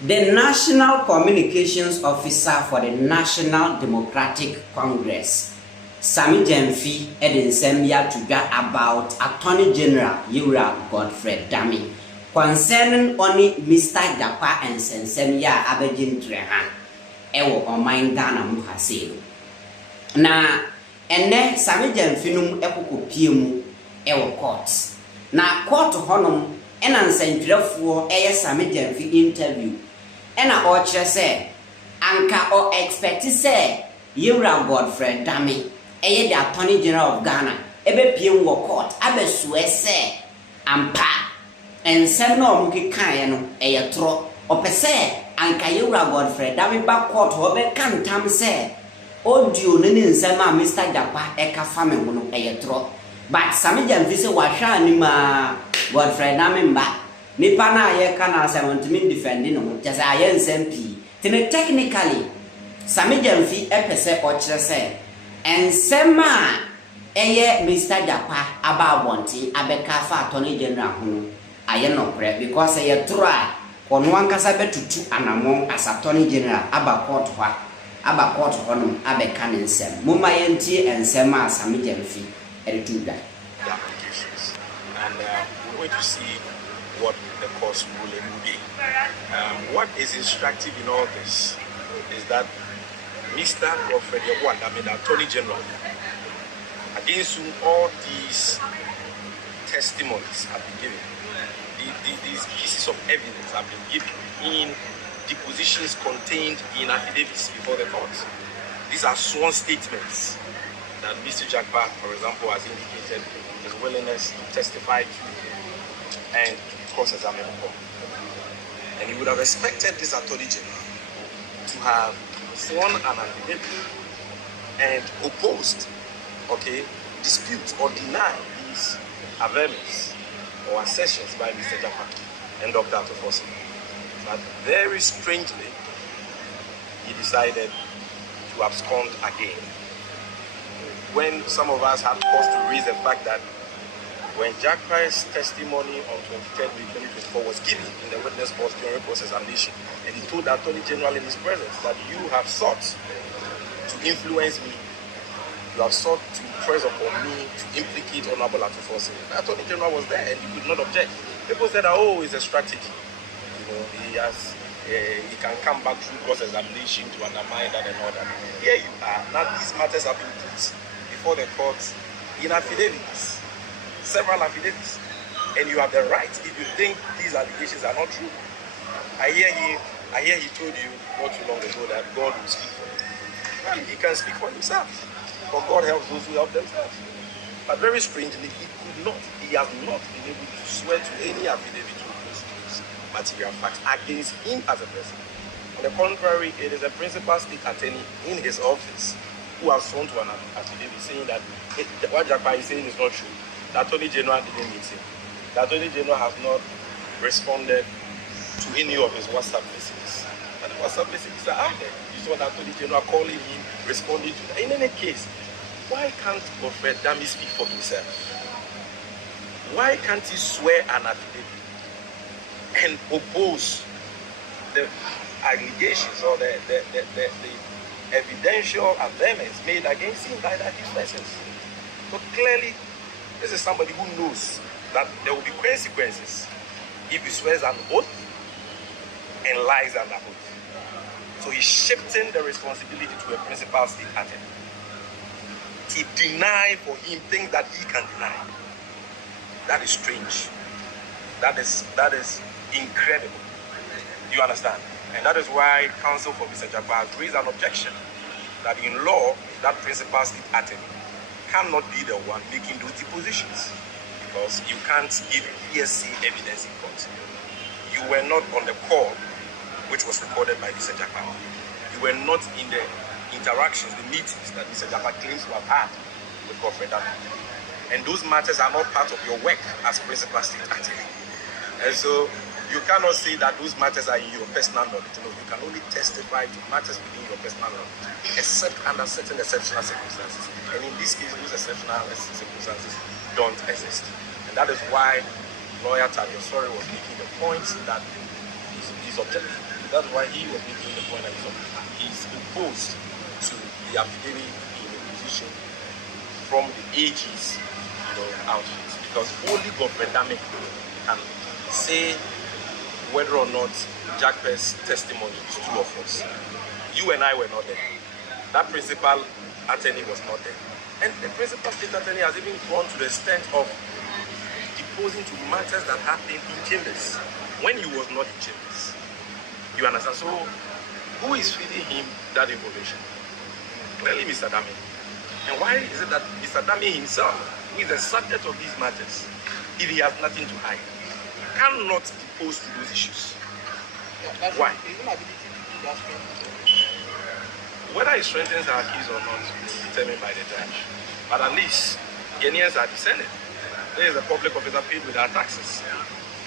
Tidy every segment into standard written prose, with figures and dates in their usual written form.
The National Communications Officer for the National Democratic Congress, Sami Jemfi, Sembia to about Attorney General Godfred Dame concerning only Mr. Jakpa and Sembia Abedin Trehan, Ewo Omain Ghana Muhaseo. Na ene Sami Jemfi num ekoko piemu ewo court. Na court honum ena nsentrefuo eye Sami Jemfi interview. Ena o kire se anka o expect se Yewura Godfred Dame eye the Attorney General of Ghana ebe piem wo court abesuwe se ampa ensem na omuke kan no eye tro opese anka Yewura Godfred Dame ba court ho be kan tam se audio ne nsem a Mr. Jakpa eka fame ho no eye tro but Sami Jemfi se wa hwa ni ma Godfred Dame mba nipa na ye kana semontimi defending no just aye nsem pi tene technically Sami Jemfi epese o kire se ensem a eye Mr. Jakpa aba abonti abeka fa Attorney General ho aye no pre because ye tro a ono ankasa betutu anamon as Attorney General aba court ho no abeka ne nsem moma ye ntie ensem a Sami Jemfi eretuda applications and we're going to see what the court's ruling will be. What is instructive in all this is that Mr. Godfred Dame, the Attorney General, against whom all these testimonies have been given, these pieces of evidence have been given in depositions contained in affidavits before the court. These are sworn statements that Mr. Jakpa, for example, has indicated his willingness to testify to and cross-examine the court. And you would have expected this Attorney General to have sworn an affidavit and opposed, dispute or deny these averments or assertions by Mr. Jakpa and Dr. Atofosi. But very strangely, he decided to abscond again. When some of us had cause to raise the fact that when Jakpa's testimony on 23rd May 2024 was given in the witness box during cross-examination, and he told the Attorney General in his presence that you have sought to influence me, you have sought to press upon me to implicate Honorable Atofosi. The Attorney General was there and he could not object. People said, oh, it's a strategy. He can come back through cross-examination to undermine that and all that. Here you are. Now these matters have been put before the court in affidavits. Several affidavits, and you have the right if you think these allegations are not true. I hear he told you not too long ago that God will speak for you. Well, he can speak for himself, but God helps those who help themselves. But very strangely, he has not been able to swear to any affidavit to those material facts against him as a person. On the contrary, it is a principal state attorney in his office who has sworn to an affidavit saying that what Jakpa is saying is not true. The Attorney General didn't meet him. The Attorney General has not responded to any of his WhatsApp messages. And the WhatsApp messages are out there. You saw the Attorney General calling him, responding to them. In any case, why can't Godfred Dame speak for himself? Why can't he swear an affidavit and oppose the allegations or the evidential averments made against him by the accused persons? So clearly, this is somebody who knows that there will be consequences if he swears an oath and lies under oath. So he's shifting the responsibility to a principal state attorney to deny for him things that he can deny. That is strange. That is incredible. You understand? And that is why counsel for Mr. Jakpa has raised an objection that in law, that principal state attorney cannot be the one making those depositions because you can't give hearsay evidence in court. You were not on the call which was recorded by Mr. Jakpa. You were not in the interactions, the meetings that Mr. Jakpa claims to have had with Godfred Dame. And those matters are not part of your work as principal state attorney. And so you cannot say that those matters are in your personal knowledge. No, you can only testify to matters within your personal knowledge, except under certain exceptional circumstances. And in this case, those exceptional circumstances don't exist. And that is why lawyer Tabiosori was making the point that he's objective. That's why he was making the point that he's opposed to the affidavit in opposition from the AG's outfit, because only Godfred Dame can say whether or not Jakpa's testimony is true or false. You and I were not there. That principal attorney was not there. And the principal state attorney has even gone to the extent of deposing to matters that happened in chambers when he was not in chambers. You understand? So, who is feeding him that information? Clearly, Mr. Dame. And why is it that Mr. Dame himself, who is the subject of these matters, if he has nothing to hide, cannot depose to those issues? Why? Whether it strengthens our case or not is determined by the judge. But at least Ghanaians are discerning. There is a public officer paid with our taxes,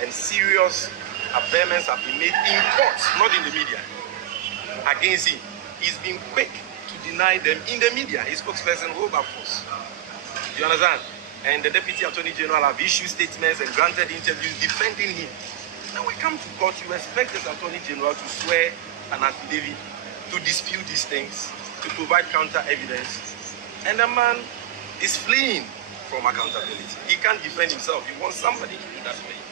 and serious averments have been made in court, not in the media, against him. He's been quick to deny them in the media. His spokesperson, Wilberforce. You understand? And the Deputy Attorney General have issued statements and granted interviews defending him. Now we come to court, you expect this Attorney General to swear an affidavit to dispute these things, to provide counter evidence. And the man is fleeing from accountability. He can't defend himself. He wants somebody to do that for him.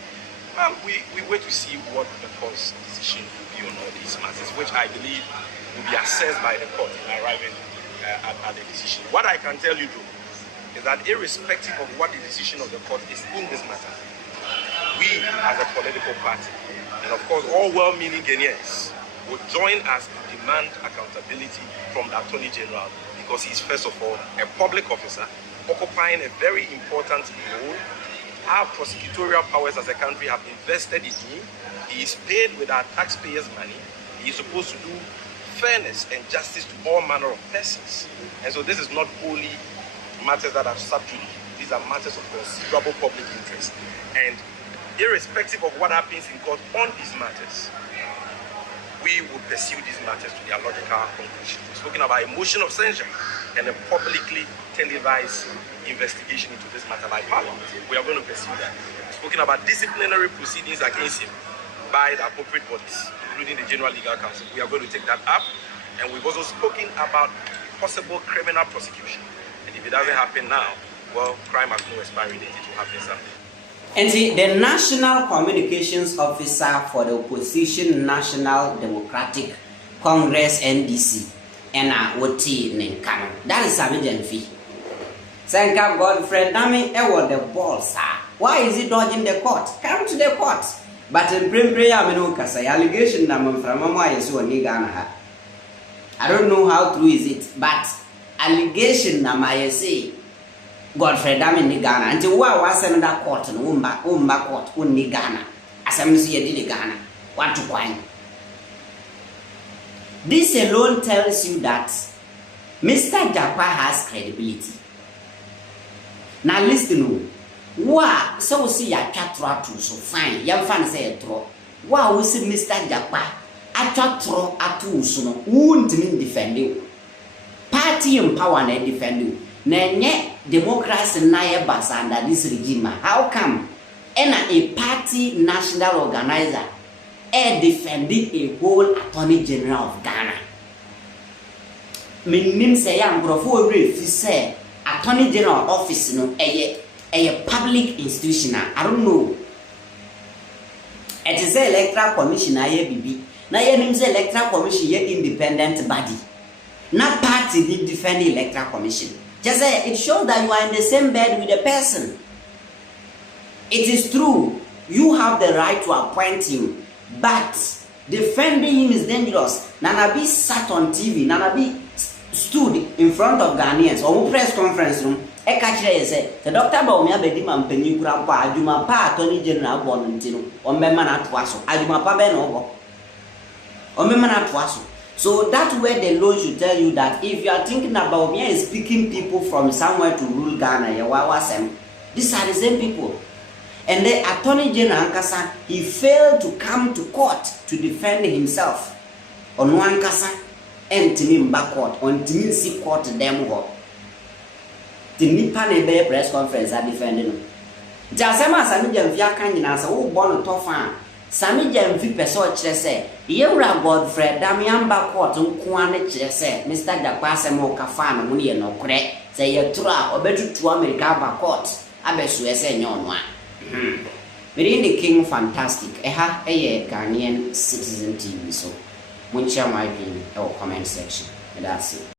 Well, we wait to see what the court's decision will be on all these matters, which I believe will be assessed by the court in arriving at the decision. What I can tell you, though, is that irrespective of what the decision of the court is in this matter, we as a political party, and of course all well-meaning Ghanaians, will join us to demand accountability from the Attorney General, because he is first of all a public officer occupying a very important role. Our prosecutorial powers as a country have invested in him. He is paid with our taxpayers' money. He is supposed to do fairness and justice to all manner of persons. And so this is not only matters that are subject. These are matters of considerable public interest. And irrespective of what happens in court on these matters, we will pursue these matters to their logical conclusion. We're speaking about a motion of censure and a publicly televised investigation into this matter by Parliament. We are going to pursue that. We're speaking about disciplinary proceedings against him by the appropriate bodies, including the General Legal Council. We are going to take that up. And we've also spoken about possible criminal prosecution. And if it doesn't happen now, well, crime has no expiry date. It will happen someday. And see, the National Communications Officer for the Opposition National Democratic Congress NDC, and Woti Ninkano. That is Samijan fee. Senka Godfred Dame, the ball, sir. Why is he dodging the court? Come to the court. But in prayer, allegation number from Mama is one Ghana. I don't know how true is it, but allegation number say Godfred Dame ni Ghana. Until what was another court and Umba court, only Ghana. As I'm seeing Ghana. What to find? This alone tells you that Mr. Jakpa has credibility. Now listen, wow, so see ya catro so fine. Young fan say a throw. Wow, we see Mr. Jakpa a throw at two so won't mean defend you. Party in power and defend you. Nenye democracy na ye basa under this regime. How come? A party national organizer defending a whole Attorney General of Ghana. Meaning say I'm before if say Attorney General office no a public institution. I don't know. It is the electoral commission BB. Now you name the electoral commission independent body. Not party need defend the electoral commission. Just say it shows that you are in the same bed with the person. It is true. You have the right to appoint him. But defending him is dangerous. Nanabi sat on TV. Nanabi stood in front of Ghanaians or press conference room. Ekachire said, the doctor Baumia Bedima Penny Grandpa, Aduma Pa, Attorney General Bonantino, or Memana Twasso, Aduma Pa Benobo, or Memana Twasso. So that way the law should tell you that if you are thinking about me is picking people from somewhere to rule Ghana, these are the same people. And the Attorney General Ankasa, he failed to come to court to defend himself. On one kasa, and Timim back court, on Timim see court them go. The Nipan Bay press conference are defending him. Jasama Samijan Fiakan, who born a tough Sami Jamfi peso kyerɛ sɛ yewura Godfred Dame amba court nkoa ne kyerɛ sɛ Mr. Jakpa asɛm o kafa no ne ye nokorɛ sɛ yɛtoro a obetutu America ba court abeso ɛsɛ nyɛ ɔno a Within the King Fantastic ɛha ɛyɛ Ghanaian Citizen TV so munchia my dream or comment section. That's it.